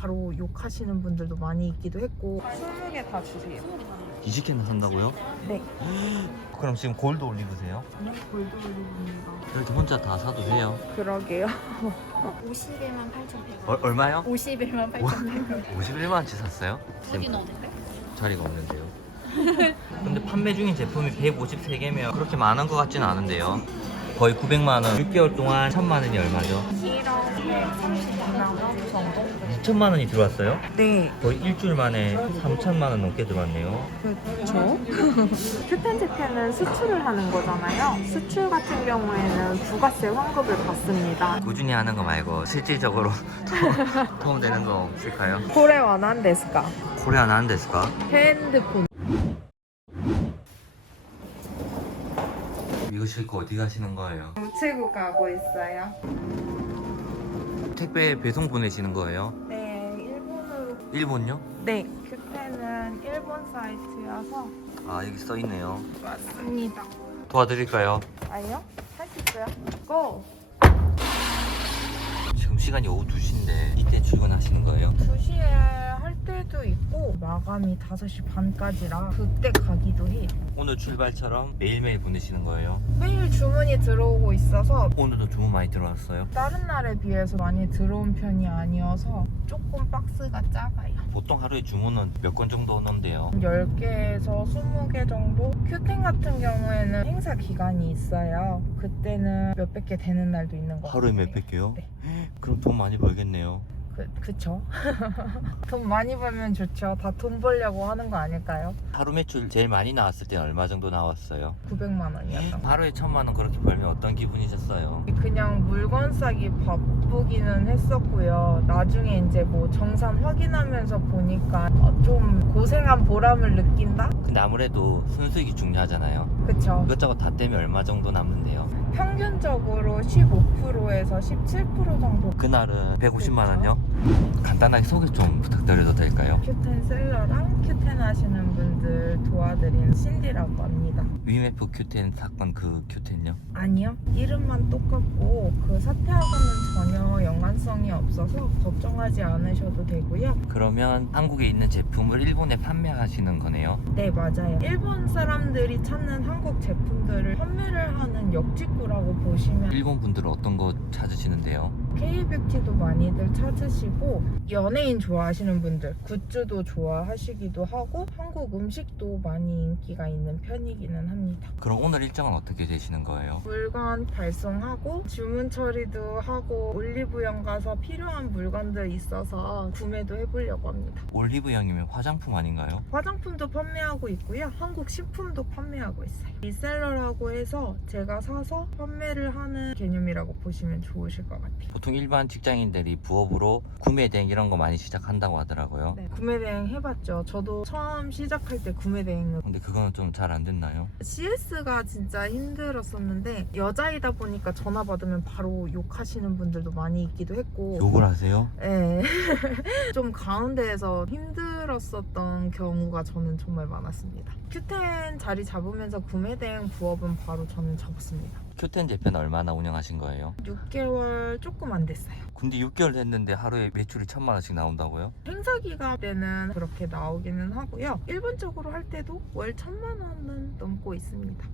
바로 욕하시는 분들도 많이 있기도 했고 20개 다 주세요. 20개나 산다고요? 네. 그럼 지금 골드 올리브세요? 네, 골드 올리브입니다. 이렇게 혼자 다 사도 돼요? 그러게요. 51만 8,100원. 얼마요? 51만 8,100원. 51만원치 샀어요? 여기는 어딘데? 자리가 없는데요. 근데 판매 중인 제품이 153개면 그렇게 많은 것 같지는 않은데요. 거의 900만원, 6개월 동안 1000만원이 얼마죠? 1억에 30만 원 정도? 2천만원이 들어왔어요? 네. 거의 일주일 만에 3천만원 넘게 들어왔네요. 그렇죠. 큐텐 재팬은 수출을 하는 거잖아요. 수출 같은 경우에는 부가세 환급을 받습니다. 꾸준히 하는 거 말고 실질적으로 도움되는 거 없을까요? 코레 와난 데스까? 코레아 나는 데스까? 핸드폰. 이거 싣고 어디 가시는 거예요? 우체국 가고 있어요. 택배 배송 보내시는 거예요? 네, 일본으로. 일본요? 네, 큐텐은 일본 사이트여서 아 여기 써있네요. 맞습니다. 도와드릴까요? 아니요? 할 수 있어요. 고! 지금 시간이 오후 2시인데 이때 출근하시는 거예요? 2시에 할 때도 있고 마감이 5시 반까지라 그때 가기도 해요. 오늘 출발처럼 매일매일 보내시는 거예요? 매일 주문이 들어오고 있어서 오늘도 주문 많이 들어왔어요? 다른 날에 비해서 많이 들어온 편이 아니어서 조금 박스가 작아요. 보통 하루에 주문은 몇 건 정도 오는데요? 10개에서 20개 정도? 큐텐 같은 경우에는 행사 기간이 있어요. 그때는 몇백 개 되는 날도 있는 거 하루에 같아요. 몇백 개요? 네. 그럼 돈 많이 벌겠네요. 그쵸. 돈 많이 벌면 좋죠. 다 돈 벌려고 하는 거 아닐까요? 하루 매출 제일 많이 나왔을 때 얼마 정도 나왔어요? 900만 원이었던 거. 하루에 1000만원 그렇게 벌면 어떤 기분이셨어요? 그냥 물건 싸기 바쁘기는 했었고요. 나중에 이제 뭐 정산 확인하면서 보니까 좀 고생한 보람을 느낀다? 근데 아무래도 순수익이 중요하잖아요. 그쵸. 이것저것 다 떼면 얼마 정도 남는데요? 평균적으로 15%에서 17% 정도. 그날은 150만원요? 간단하게 소개 좀 부탁드려도 될까요? 큐텐 셀러랑 큐텐 하시는 분들 도와드린 신디라고 합니다. 위메프 큐텐 사건 그 큐텐요? 아니요. 이름만 똑같고 그 사태하고는 전혀 연관성이 없어서 걱정하지 않으셔도 되고요. 그러면 한국에 있는 제품을 일본에 판매하시는 거네요? 네, 맞아요. 일본 사람들이 찾는 한국 제품들을 판매를 하는 역직구라고 보시면 일본 분들은 어떤 거 찾으시는데요? K뷰티도 많이들 찾으시고 연예인 좋아하시는 분들 굿즈도 좋아하시기도 하고 한국 음식도 많이 인기가 있는 편이기는 합니다. 그럼 오늘 일정은 어떻게 되시는 거예요? 물건 발송하고 주문 처리도 하고 올리브영 가서 필요한 물건들 있어서 구매도 해보려고 합니다. 올리브영이면 화장품 아닌가요? 화장품도 판매하고 있고요. 한국 식품도 판매하고 있어요. 리셀러라고 해서 제가 사서 판매를 하는 개념이라고 보시면 좋으실 것 같아요. 보통 일반 직장인들이 부업으로 구매 대행 이런 거 많이 시작한다고 하더라고요. 네, 구매 대행 해봤죠. 저도 처음 시작할 때 구매 대행은 근데 그거는 좀 잘 안 됐나요? CS가 진짜 힘들었었는데 여자이다 보니까 전화 받으면 바로 욕하시는 분들도 많이 있기도 했고 욕을 하세요? 네. 좀 가운데에서 힘들었었던 경우가 저는 정말 많았습니다. 큐텐 자리 잡으면서 구매 대행 부업은 바로 저는 접었습니다. 큐텐 재팬 얼마나 운영하신 거예요? 6개월 조금 안 됐어요. 근데 6개월 됐는데 하루에 매출이 1000만원씩 나온다고요? 행사 기간 때는 그렇게 나오기는 하고요. 일반적으로 할 때도 월 1000만 원은 넘고 있습니다.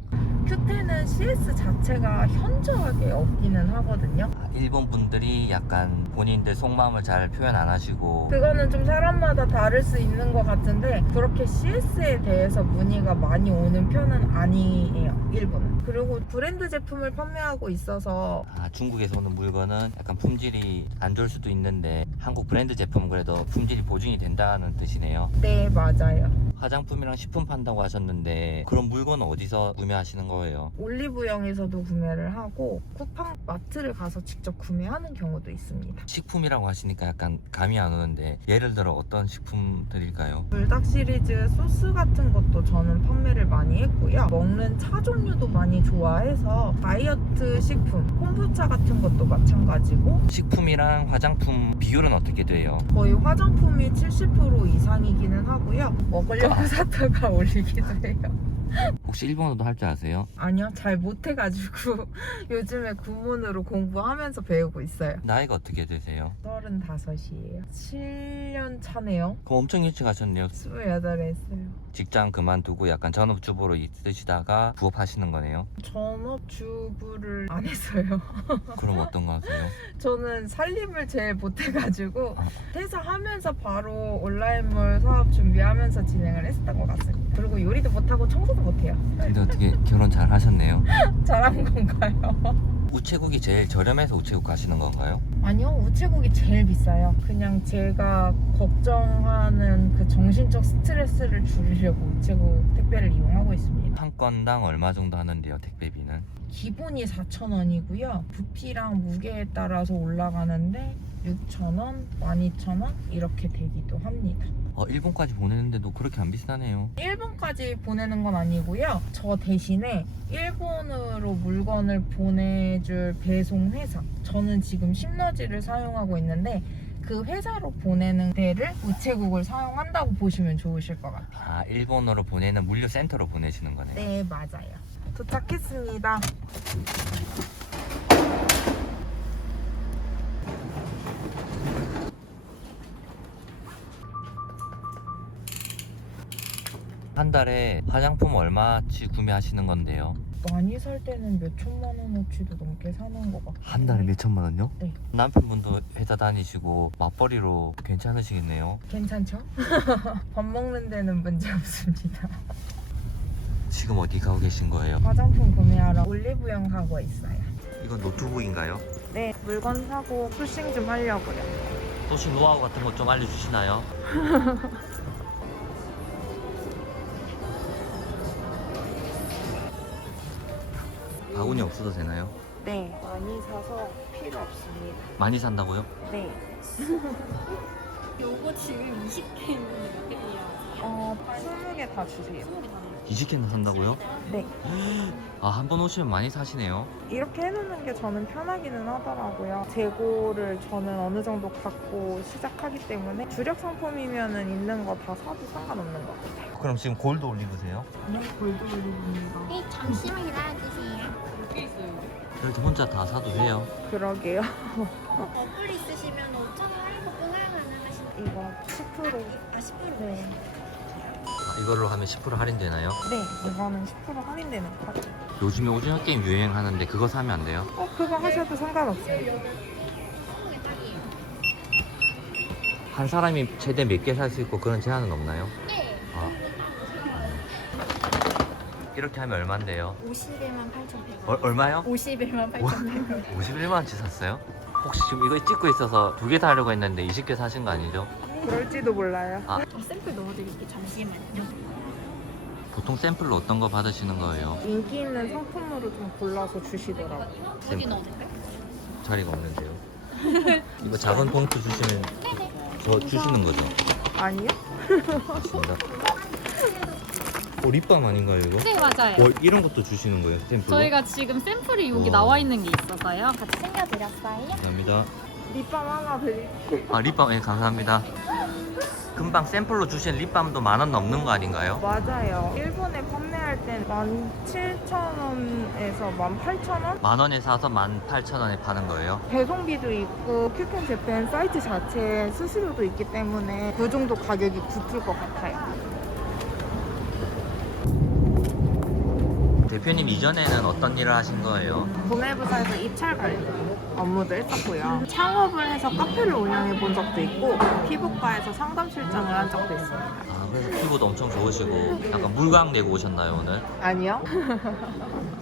큐텐은 CS 자체가 현저하게 없기는 하거든요. 일본 분들이 약간 본인들 속마음을 잘 표현 안 하시고 그거는 좀 사람마다 다를 수 있는 것 같은데 그렇게 CS에 대해서 문의가 많이 오는 편은 아니에요, 일본은. 그리고 브랜드 제품을 판매하고 있어서 중국에서 오는 물건은 약간 품질이 안 좋을 수도 있는데 한국 브랜드 제품은 그래도 품질이 보증이 된다는 뜻이네요. 네, 맞아요. 화장품이랑 식품 판다고 하셨는데 그런 물건은 어디서 구매하시는 거예요? 올리브영에서도 구매를 하고 쿠팡 마트를 가서 직접 구매하는 경우도 있습니다. 식품이라고 하시니까 약간 감이 안 오는데 예를 들어 어떤 식품들일까요? 불닭 시리즈 소스 같은 것도 저는 판매를 많이 했고요. 먹는 차 종류도 많이 좋아해서 다이어트 식품, 콤부차 같은 것도 마찬가지고 식품 제품이랑 화장품 비율은 어떻게 돼요? 거의 화장품이 70% 이상이기는 하고요. 먹으려고 샀다가 올리기도 해요. 혹시 일본어도 할 줄 아세요? 아니요, 잘 못해가지고 요즘에 구문으로 공부하면서 배우고 있어요. 나이가 어떻게 되세요? 35이에요. 7년 차네요. 그럼 엄청 일찍 하셨네요. 28에 했어요. 직장 그만두고 약간 전업주부로 있으시다가 부업하시는 거네요. 전업주부를 안 했어요. 그럼 어떤 거 하세요? 저는 살림을 제일 못해가지고 퇴사하면서 바로 온라인몰 사업 준비하면서 진행을 했었던 것 같습니다. 그리고 요리도 못하고 청소도 못해요. 근데 어떻게 결혼 잘 하셨네요? 잘한 건가요? 우체국이 제일 저렴해서 우체국 가시는 건가요? 아니요, 우체국이 제일 비싸요. 그냥 제가 걱정하는 그 정신적 스트레스를 줄이려고 우체국 택배를 이용하고 있습니다. 한 건당 얼마 정도 하는데요, 택배비는? 기본이 4,000원이고요. 부피랑 무게에 따라서 올라가는데 6,000원, 12,000원 이렇게 되기도 합니다. 일본까지 보내는데도 그렇게 안 비싸네요. 일본까지 보내는 건 아니고요. 저 대신에 일본으로 물건을 보내줄 배송 회사. 저는 지금 심너지를 사용하고 있는데 그 회사로 보내는 데를 우체국을 사용한다고 보시면 좋으실 것 같아요. 아, 일본으로 보내는 물류센터로 보내시는 거네요. 네, 맞아요. 도착했습니다. 한 달에 화장품 얼마치 구매하시는 건데요? 많이 살 때는 몇 천만 원어치도 넘게 사는 것 같아요. 한 달에 몇 천만 원요? 네. 남편분도 회사 다니시고 맞벌이로 괜찮으시겠네요. 괜찮죠? 밥 먹는 데는 문제 없습니다. 지금 어디 가고 계신 거예요? 화장품 구매하러 올리브영 가고 있어요. 이건 노트북인가요? 네, 물건 사고 소싱 좀 하려고요. 혹시 노하우 같은 것 좀 알려주시나요? 바구니 없어도 되나요? 네, 많이 사서 필요 없습니다. 많이 산다고요? 네. 요거 지금 20개 있는데 몇 개 필요하세요? 20개 다 주세요. 20개 다 돼요. 20개나 산다고요? 네. 아, 한 번 오시면 많이 사시네요. 이렇게 해놓는 게 저는 편하기는 하더라고요. 재고를 저는 어느 정도 갖고 시작하기 때문에 주력 상품이면은 있는 거 다 사도 상관없는 것 같아요. 그럼 지금 골드 올리브세요? 네, 골드 올리브입니다. 네, 잠시만 기다려주세요. 그래도 혼자 다 사도 돼요. 그러게요. 어플 있으시면 5,000원 할인코드 사용 가능하신데 이거 10%. 10% 네. 아, 이걸로 하면 10% 할인되나요? 네, 이거는 10% 할인되는 카드. 요즘에 오징어 게임 유행하는데 그거 사면 안 돼요? 그거 하셔도 상관없어요. 20개 딱이에요. 한 사람이 최대 몇 개 살 수 있고 그런 제한은 없나요? 네. 아. 이렇게 하면 얼만데요? 51만 8,100원. 얼마요? 51만 8,100원. 51만원치 샀어요? 혹시 지금 이거 찍고 있어서 2개 사려고 했는데 20개 사신 거 아니죠? 그럴지도 몰라요. 샘플 넣어드릴게요. 잠시만요. 보통 샘플로 어떤 거 받으시는 거예요? 인기 있는 상품으로 좀 골라서 주시더라고요. 여기 샘플. 넣어드릴까요? 자리가 없는데요. 이거 작은 봉투 주시면 저 주시는 거죠? 아니요? 맞습니다. 립밤 아닌가요 이거? 네, 맞아요. 이런 것도 주시는 거예요 샘플로? 저희가 지금 샘플이 여기 와. 나와 있는 게 있어서요. 같이 챙겨드렸어요. 감사합니다. 립밤 하나 드릴게요. 아, 립밤, 예, 감사합니다. 금방 샘플로 주신 립밤도 10,000원 넘는 거 아닌가요? 맞아요. 일본에 판매할 땐 17,000원에서 18,000원? 10,000원에 사서 18,000원에 파는 거예요? 배송비도 있고 큐텐 재팬 사이트 자체에 수수료도 있기 때문에 그 정도 가격이 붙을 것 같아요. 대표님 이전에는 어떤 일을 하신 거예요? 구매부서에서 입찰 관리 업무도 했었고요. 창업을 해서 카페를 운영해 본 적도 있고 피부과에서 상담 실장을 한 적도 있습니다. 아, 그래서 피부도 엄청 좋으시고 약간 물광 내고 오셨나요 오늘? 아니요.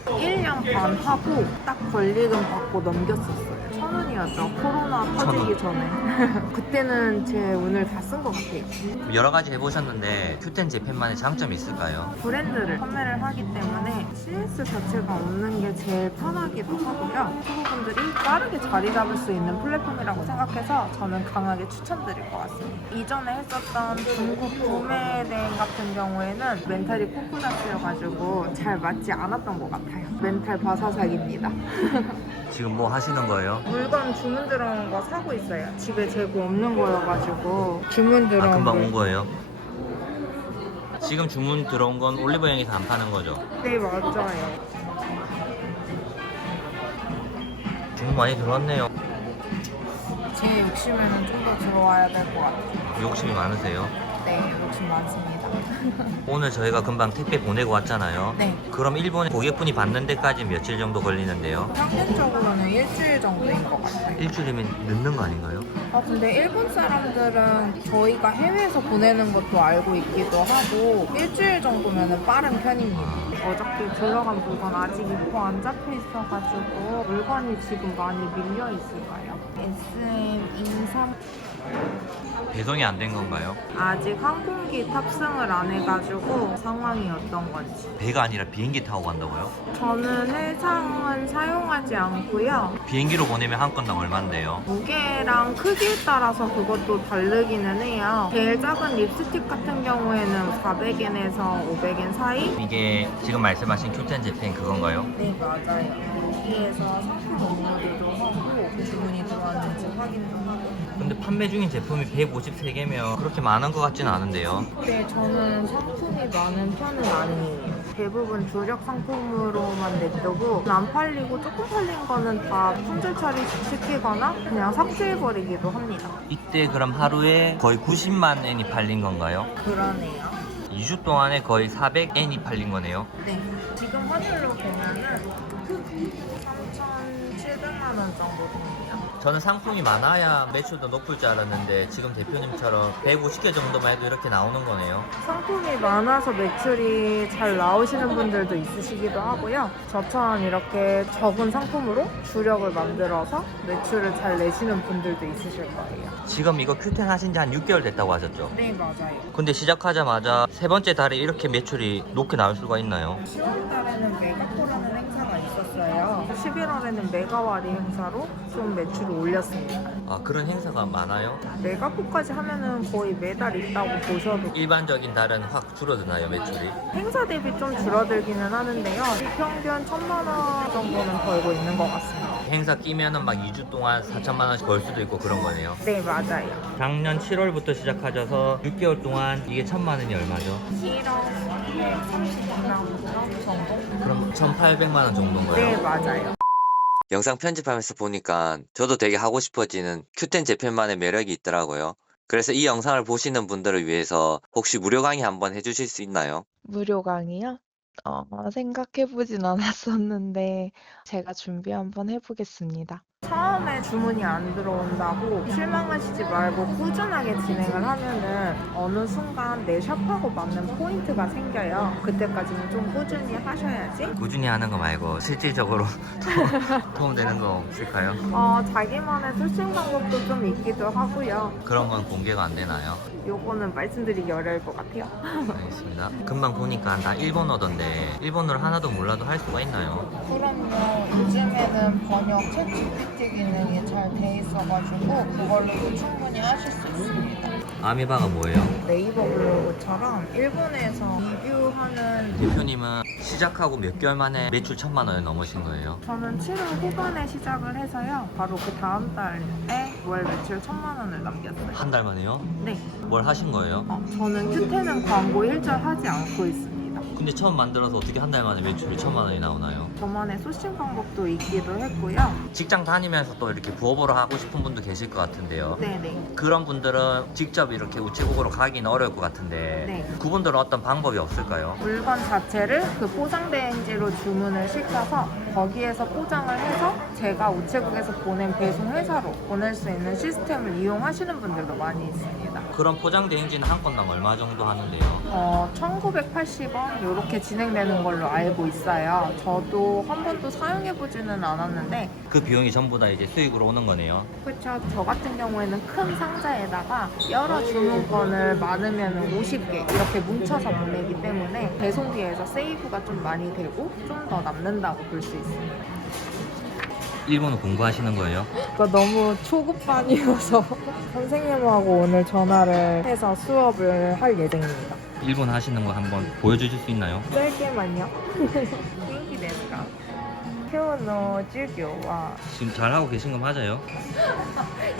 1년 반 하고 딱 권리금 받고 넘겼었어요. 1,000원이었죠. 코로나 터지기 전에. 그때는 제 운을 다 쓴 것 같아요. 여러 가지 해보셨는데 큐텐 재팬만의 장점이 있을까요? 브랜드를 판매를 하기 때문에 CS 자체가 없는 게 제일 편하기도 하고요. 초보분들이 빠르게 자리 잡을 수 있는 플랫폼이라고 생각해서 저는 강하게 추천드릴 것 같습니다. 이전에 했었던 중국 구매 대행 같은 경우에는 멘탈이 코코넛이어가지고 잘 맞지 않았던 것 같아요. 멘탈 바사삭입니다. 지금 뭐 하시는 거예요? 물건 주문 들어온 거 사고 있어요. 집에 재고 없는 거여가지고 주문 들어온 금방 거. 온 거예요? 지금 주문 들어온 건 올리브영에서 안 파는 거죠? 네, 맞아요. 주문 많이 들어왔네요. 제 욕심에는 좀 더 들어와야 될 것 같아요. 욕심이 많으세요? 네, 욕심 많습니다. 오늘 저희가 금방 택배 보내고 왔잖아요. 네. 그럼 일본 고객분이 받는 데까지 며칠 정도 걸리는데요? 평균적으로는 일주일 정도인 것 같아요. 일주일이면 늦는 거 아닌가요? 아, 근데 일본 사람들은 저희가 해외에서 보내는 것도 알고 있기도 하고 일주일 정도면 빠른 편입니다. 어저께 들어간 물건 아직 입고 안 잡혀 있어가지고 물건이 지금 많이 밀려 있을까요? SM23 배송이 안 된 건가요? 아직 항공기 탑승을 안 해가지고 상황이 어떤 건지. 배가 아니라 비행기 타고 간다고요? 저는 해상은 사용하지 않고요. 비행기로 보내면 한 건당 얼마인데요? 무게랑 크기에 따라서 그것도 다르기는 해요. 제일 작은 립스틱 같은 경우에는 400엔에서 500엔 사이? 이게 지금 말씀하신 큐텐 재팬 그건가요? 네, 맞아요. 여기에서 상품 업로드도 하고 주문이 들어왔는지 확인도 하고. 근데 판매 중인 제품이 153개면 그렇게 많은 것 같지는 않은데요. 네, 저는 상품이 많은 편은 아니에요. 대부분 주력 상품으로만 냅두고 안 팔리고 조금 팔린 거는 다 품절 처리 시키거나 그냥 삭제해버리기도 합니다. 이때 그럼 하루에 거의 90만 엔이 팔린 건가요? 그러네요. 2주 동안에 거의 400엔이 팔린 거네요. 네, 지금 환율로 보면은 3,700만 원 정도 됩니다. 저는 상품이 많아야 매출도 높을 줄 알았는데 지금 대표님처럼 150개 정도만 해도 이렇게 나오는 거네요. 상품이 많아서 매출이 잘 나오시는 분들도 있으시기도 하고요. 저처럼 이렇게 적은 상품으로 주력을 만들어서 매출을 잘 내시는 분들도 있으실 거예요. 지금 이거 큐텐 하신 지 한 6개월 됐다고 하셨죠? 네, 맞아요. 근데 시작하자마자 세 번째 달에 이렇게 매출이 높게 나올 수가 있나요? 10월 달에는 메가포라는 행사가 있었어요. 11월에는 메가와리 행사로 좀 매출을 올렸습니다. 아, 그런 행사가 많아요? 메가포까지 하면은 거의 매달 있다고 보셔도 일반적인 달은 확 줄어드나요, 매출이? 행사 대비 좀 줄어들기는 하는데요. 평균 1,000만 원 정도는 벌고 있는 것 같습니다. 행사 끼면은 막 2주 동안 4천만 원씩 벌 수도 있고 그런 거네요. 네, 맞아요. 작년 7월부터 시작하셔서 6개월 동안 이게 1,000만 원이 얼마죠? 1억 130만 원 정도? 그럼 1,800만 원 정도인가요? 네, 맞아요. 영상 편집하면서 보니까 저도 되게 하고 싶어지는 큐텐 재팬만의 매력이 있더라고요. 그래서 이 영상을 보시는 분들을 위해서 혹시 무료 강의 한번 해주실 수 있나요? 무료 강의요? 생각해보진 않았었는데 제가 준비 한번 해보겠습니다. 처음에 주문이 안 들어온다고 실망하시지 말고 꾸준하게 진행을 하면은 어느 순간 내 샵하고 맞는 포인트가 생겨요. 그때까지는 좀 꾸준히 하셔야지. 꾸준히 하는 거 말고 실질적으로 도움되는 거 없을까요? 자기만의 소싱 방법도 좀 있기도 하고요. 그런 건 공개가 안 되나요? 요거는 말씀드리기 어려울 것 같아요. 알겠습니다. 금방 보니까 다 일본어던데 일본어를 하나도 몰라도 할 수가 있나요? 그럼요. 요즘에는 번역 챗 GPT 기능이 잘 돼 있어가지고 그걸로도 충분히 하실 수 있습니다. 아미바가 뭐예요? 네이버 블로그처럼 일본에서 리뷰하는 대표님은 시작하고 몇 개월 만에 매출 1,000만 원을 넘으신 거예요? 저는 7월 후반에 시작을 해서요. 바로 그 다음 달에 월 매출 1,000만 원을 남겼어요. 한 달 만에요? 네. 뭘 하신 거예요? 저는 큐텐은 광고 일절 하지 않고 있습니다. 근데 처음 만들어서 어떻게 한 달 만에 매출이 1,000만 원이 나오나요? 저만의 소싱 방법도 있기도 했고요. 직장 다니면서 또 이렇게 부업으로 하고 싶은 분도 계실 것 같은데요. 네네. 그런 분들은 직접 이렇게 우체국으로 가기는 어려울 것 같은데 네. 그분들은 어떤 방법이 없을까요? 물건 자체를 그 포장대행지로 주문을 시켜서 거기에서 포장을 해서 제가 우체국에서 보낸 배송 회사로 보낼 수 있는 시스템을 이용하시는 분들도 많이 있습니다. 그런 포장 대행지는 한 건당 얼마 정도 하는데요? 1980원 이렇게 진행되는 걸로 알고 있어요. 저도 한 번도 사용해보지는 않았는데 그 비용이 전부 다 이제 수익으로 오는 거네요. 그렇죠. 저 같은 경우에는 큰 상자에다가 여러 주문건을 많으면 50개 이렇게 뭉쳐서 보내기 때문에 배송비에서 세이브가 좀 많이 되고 좀 더 남는다고 볼 수 있습니다. 일본어 공부하시는 거예요? 그거 너무 초급반이어서 선생님하고 오늘 전화를 해서 수업을 할 예정입니다. 일본 하시는 거 한번 보여주실 수 있나요? 짧게만요. 인기 데스까? 今日の授業は 지금 잘하고 계신 거 맞아요?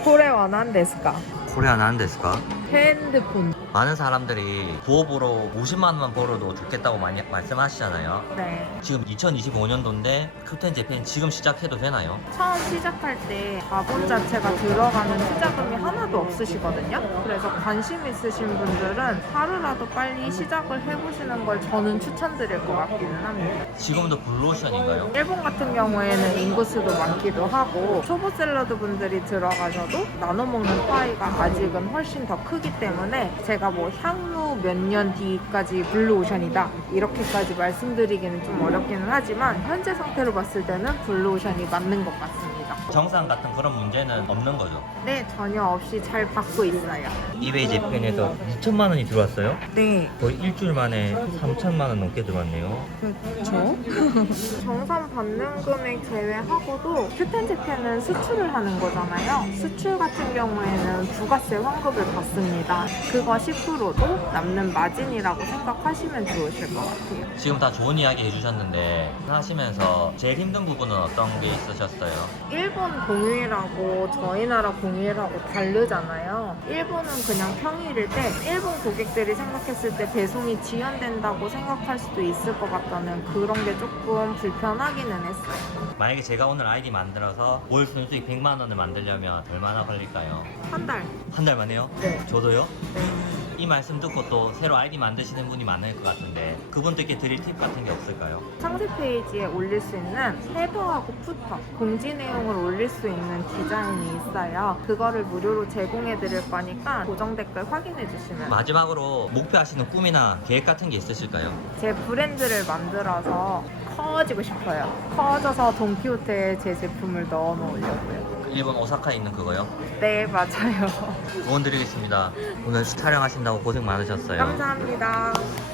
これは何ですか? 코리아 난데스까? 핸드폰. 많은 사람들이 부업으로 50만 원만 벌어도 좋겠다고 많이 말씀하시잖아요. 네. 지금 2025년도인데 큐텐 재팬 지금 시작해도 되나요? 처음 시작할 때 자본 자체가 들어가는 투자금이 하나도 없으시거든요. 그래서 관심 있으신 분들은 하루라도 빨리 시작을 해보시는 걸 저는 추천드릴 것 같기는 합니다. 지금도 블루오션인가요? 일본 같은 경우에는 인구수도 많기도 하고 초보 샐러드 분들이 들어가셔도 나눠 먹는 파이가 아직은 훨씬 더 크기 때문에 제가 뭐 향후 몇 년 뒤까지 블루오션이다 이렇게까지 말씀드리기는 좀 어렵기는 하지만 현재 상태로 봤을 때는 블루오션이 맞는 것 같습니다. 정상 같은 그런 문제는 없는 거죠? 네, 전혀 없이 잘 받고 있어요. 이베이 재팬에서 2천만 원이 들어왔어요? 네, 거의 일주일 만에 3천만 원 넘게 들어왔네요. 그렇죠. 정산 받는 금액 제외하고도 큐텐 재팬은 수출을 하는 거잖아요. 수출 같은 경우에는 부가세 환급을 받습니다. 그거 10%도 남는 마진이라고 생각하시면 좋으실 것 같아요. 지금 다 좋은 이야기 해주셨는데 하시면서 제일 힘든 부분은 어떤 게 있으셨어요? 일본 공휴일하고 저희 나라 공휴일하고 다르잖아요. 일본은 그냥 평일일 때 일본 고객들이 생각했을 때 배송이 지연된다고 생각할 수도 있을 것 같다는 그런 게 조금 불편하기는 했어요. 만약에 제가 오늘 아이디 만들어서 월 순수익 100만 원을 만들려면 얼마나 걸릴까요? 한 달. 한 달 만에요? 네. 저도요? 네. 이 말씀 듣고 또 새로 아이디 만드시는 분이 많을 것 같은데 그분들께 드릴 팁 같은 게 없을까요? 상세 페이지에 올릴 수 있는 헤더하고 푸터, 공지 내용을 올릴 수 있는 디자인이 있어요. 그거를 무료로 제공해 드릴 거니까 고정 댓글 확인해 주시면 마지막으로 목표하시는 꿈이나 계획 같은 게 있으실까요? 제 브랜드를 만들어서 커지고 싶어요. 커져서 돈키호테에 제 제품을 넣어 놓으려고요. 일본 오사카에 있는 그거요? 네, 맞아요. 응원 드리겠습니다. 오늘 촬영하신다고 고생 많으셨어요. 감사합니다.